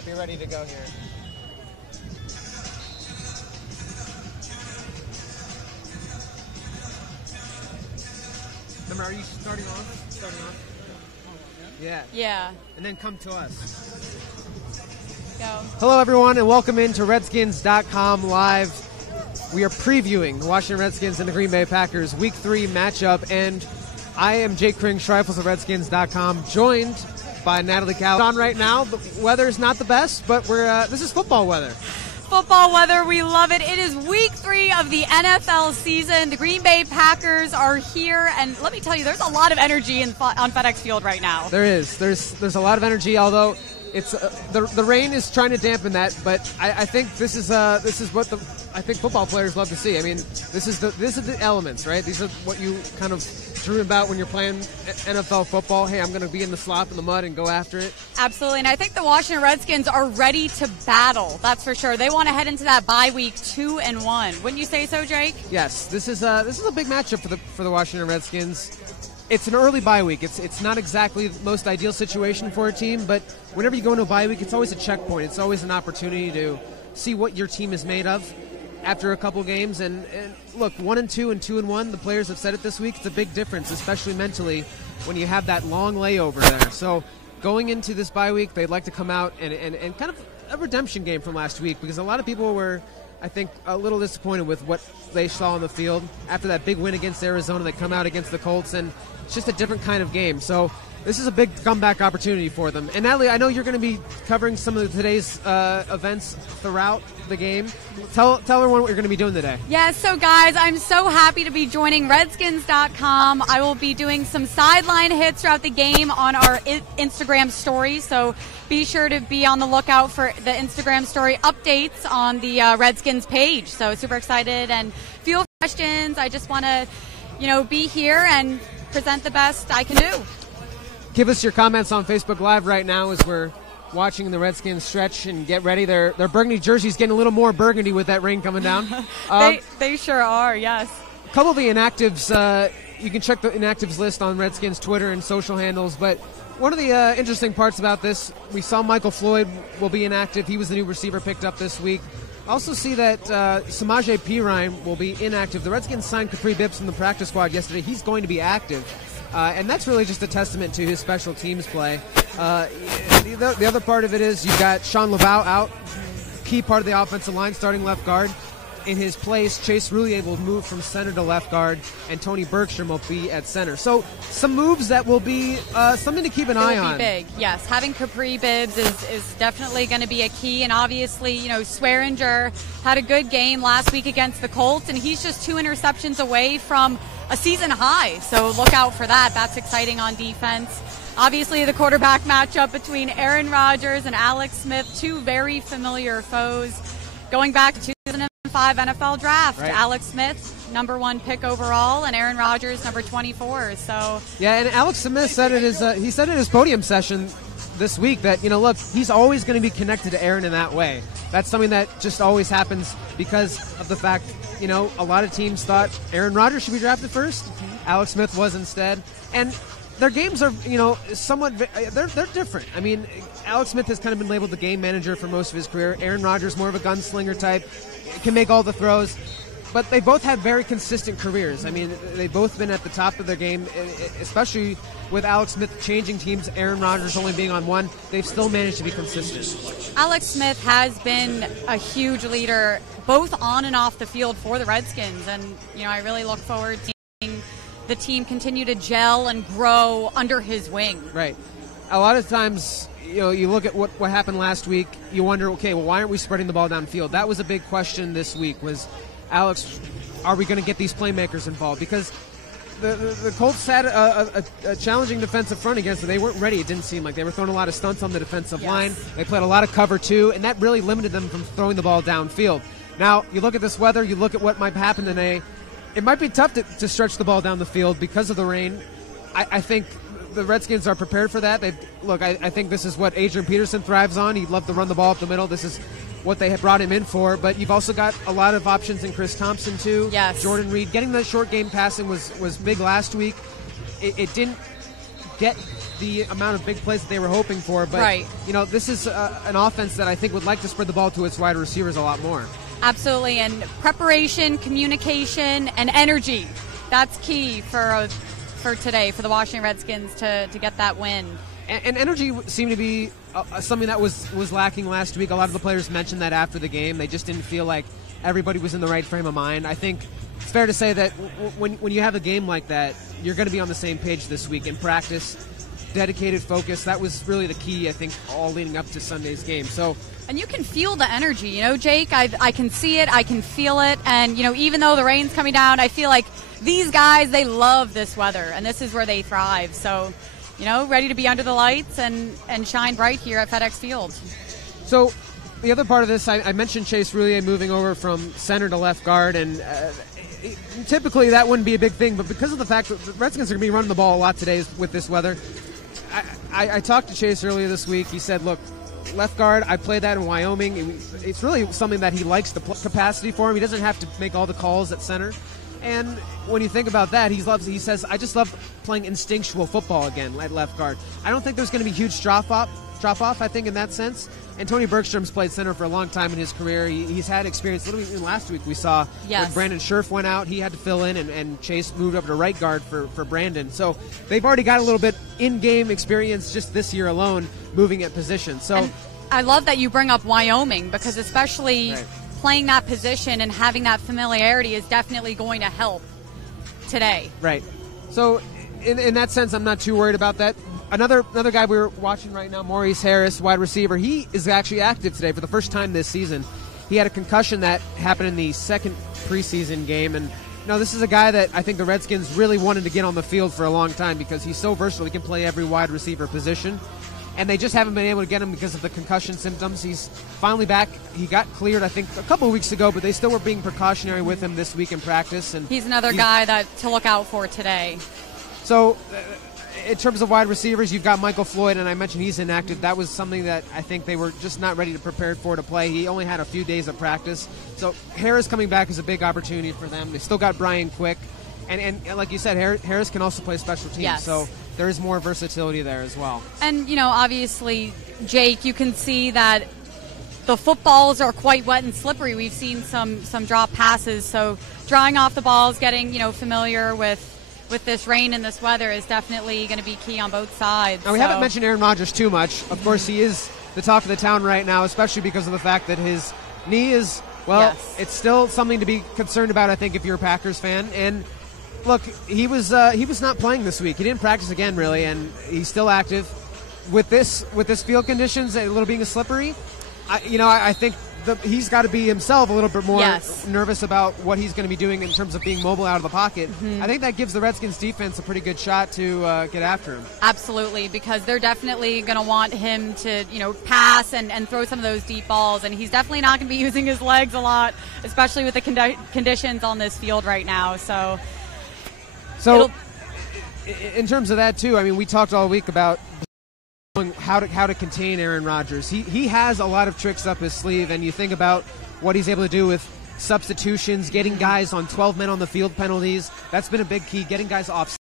right, be ready to go here. Remember, are you starting off? Yeah. Yeah. And then come to us. Go. Hello, everyone, and welcome into Redskins.com Live. We are previewing the Washington Redskins and the Green Bay Packers Week 3 matchup, and I am Jake Kring-Schreifels of Redskins.com, joined by Natalie Cal. On right now, the weather is not the best, but this is football weather. Football weather, we love it. It is Week 3 of the NFL season. The Green Bay Packers are here, and let me tell you, there's a lot of energy on FedExField right now. There is. There's a lot of energy, although it's the rain is trying to dampen that. But I think this is what I think football players love to see. I mean, this is the elements, right? These are what you kind of dream about when you're playing NFL football. Hey, I'm going to be in the slop in the mud and go after it. Absolutely, and I think the Washington Redskins are ready to battle. That's for sure. They want to head into that bye week 2-1. Wouldn't you say so, Jake? Yes, this is a big matchup for the Washington Redskins. It's an early bye week. It's not exactly the most ideal situation for a team, but whenever you go into a bye week, it's always a checkpoint. It's always an opportunity to see what your team is made of after a couple games. And look, 1-2 and 2-1, the players have said it this week. It's a big difference, especially mentally, when you have that long layover there. So going into this bye week, they'd like to come out and kind of a redemption game from last week, because a lot of people were, I think, a little disappointed with what they saw on the field. After that big win against Arizona, they come out against the Colts, and it's just a different kind of game. So this is a big comeback opportunity for them. And Natalie, I know you're going to be covering some of today's events throughout the game. Tell everyone what you're going to be doing today. Yes, so guys, I'm so happy to be joining Redskins.com. I will be doing some sideline hits throughout the game on our Instagram story, so be sure to be on the lookout for the Instagram story updates on the Redskins page. So super excited, and feel questions. I just want to, be here and present the best I can do. Give us your comments on Facebook Live right now as we're watching the Redskins stretch and get ready. Their burgundy jerseys getting a little more burgundy with that rain coming down. They sure are, yes. A couple of the inactives, you can check the inactives list on Redskins Twitter and social handles, but one of the interesting parts about this, we saw Michael Floyd will be inactive. He was the new receiver picked up this week. Also see that Samaje Perine will be inactive. The Redskins signed Capri Bibbs from the practice squad yesterday. He's going to be active. And that's really just a testament to his special teams play. The other part of it is you've got Sean Laval out, key part of the offensive line, starting left guard. In his place, Chase Roulier will move from center to left guard, and Tony Bergstrom will be at center. So some moves that will be something to keep an eye on. It will be big, yes. Having Capri Bibbs is definitely going to be a key, and obviously, Swearinger had a good game last week against the Colts, and he's just 2 interceptions away from a season high. So look out for that. That's exciting on defense. Obviously, the quarterback matchup between Aaron Rodgers and Alex Smith, 2 very familiar foes. Going back to 2005 NFL draft, right. Alex Smith, number 1 pick overall, and Aaron Rodgers, number 24. So yeah, and Alex Smith said in his podium session this week that look, he's always going to be connected to Aaron in that way. That's something that just always happens because of the fact a lot of teams thought Aaron Rodgers should be drafted first. Alex Smith was instead, and their games are somewhat they're different. I mean, Alex Smith has kind of been labeled the game manager for most of his career. Aaron Rodgers more of a gunslinger type, can make all the throws, but they both had very consistent careers. I mean, they've both been at the top of their game, especially with Alex Smith changing teams, Aaron Rodgers only being on one. They've still managed to be consistent. Alex Smith has been a huge leader both on and off the field for the Redskins, and I really look forward to seeing the team continue to gel and grow under his wing. Right. A lot of times, you look at what happened last week, you wonder, okay, well, why aren't we spreading the ball downfield? That was a big question this week, was, Alex, are we going to get these playmakers involved? Because the Colts had a challenging defensive front against them. They weren't ready, it didn't seem like. They were throwing a lot of stunts on the defensive line. They played a lot of cover, too, and that really limited them from throwing the ball downfield. Now, you look at this weather, you look at what might happen today. It might be tough to stretch the ball down the field because of the rain. I think the Redskins are prepared for that. I think this is what Adrian Peterson thrives on. He'd love to run the ball up the middle. This is what they have brought him in for. But you've also got a lot of options in Chris Thompson, too. Yes. Jordan Reed. Getting that short game passing was big last week. It didn't get the amount of big plays that they were hoping for. But, right. This is an offense that I think would like to spread the ball to its wide receivers a lot more. Absolutely, and preparation, communication, and energy. That's key for today, for the Washington Redskins to get that win. And energy seemed to be something that was lacking last week. A lot of the players mentioned that after the game. They just didn't feel like everybody was in the right frame of mind. I think it's fair to say that when you have a game like that, you're going to be on the same page this week in practice. Dedicated focus. That was really the key, I think, all leading up to Sunday's game. And you can feel the energy, Jake. I can see it, I can feel it, and even though the rain's coming down, I feel like these guys, they love this weather, and this is where they thrive. So, ready to be under the lights and shine bright here at FedExField. So, the other part of this, I mentioned Chase Roulier moving over from center to left guard, and typically that wouldn't be a big thing, but because of the fact that the Redskins are going to be running the ball a lot today with this weather, I talked to Chase earlier this week. He said, look, left guard, I played that in Wyoming. It's really something that he likes, the capacity for him. He doesn't have to make all the calls at center. And when you think about that, he says, I just love playing instinctual football again at left guard. I don't think there's going to be huge drop-off, I think, in that sense. And Tony Bergstrom's played center for a long time in his career. He's had experience. Literally last week we saw when Brandon Scherf went out, he had to fill in, and Chase moved up to right guard for Brandon. So they've already got a little bit in-game experience just this year alone moving at position. So and I love that you bring up Wyoming, because especially playing that position and having that familiarity is definitely going to help today. Right. So in that sense, I'm not too worried about that. Another guy we're watching right now, Maurice Harris, wide receiver, he is actually active today for the first time this season. He had a concussion that happened in the second preseason game, and this is a guy that I think the Redskins really wanted to get on the field for a long time because he's so versatile. He can play every wide receiver position, and they just haven't been able to get him because of the concussion symptoms. He's finally back. He got cleared, I think, a couple of weeks ago, but they still were being precautionary with him this week in practice. And he's another guy to look out for today. So in terms of wide receivers, you've got Michael Floyd, and I mentioned he's inactive. That was something that I think they were just not ready to prepare for to play. He only had a few days of practice. So Harris coming back is a big opportunity for them. They still got Brian Quick. And like you said, Harris can also play special teams. Yes. So there is more versatility there as well. And, obviously, Jake, you can see that the footballs are quite wet and slippery. We've seen some drop passes. So drawing off the balls, getting, familiar with this rain and this weather is definitely going to be key on both sides. Now, we haven't mentioned Aaron Rodgers too much. Of course, he is the talk of the town right now, especially because of the fact that his knee is, it's still something to be concerned about, I think, if you're a Packers fan. And look, he was not playing this week. He didn't practice again, really, and he's still active. With this field conditions, a little being slippery, I think he's got to be himself a little bit more nervous about what he's going to be doing in terms of being mobile out of the pocket. I think that gives the Redskins defense a pretty good shot to get after him. Absolutely, because they're definitely going to want him to, pass and throw some of those deep balls, and he's definitely not going to be using his legs a lot, especially with the conditions on this field right now. So in terms of that too, I mean, we talked all week about how to contain Aaron Rodgers. He has a lot of tricks up his sleeve, and you think about what he's able to do with substitutions, getting guys on 12 men on the field penalties. That's been a big key, getting guys off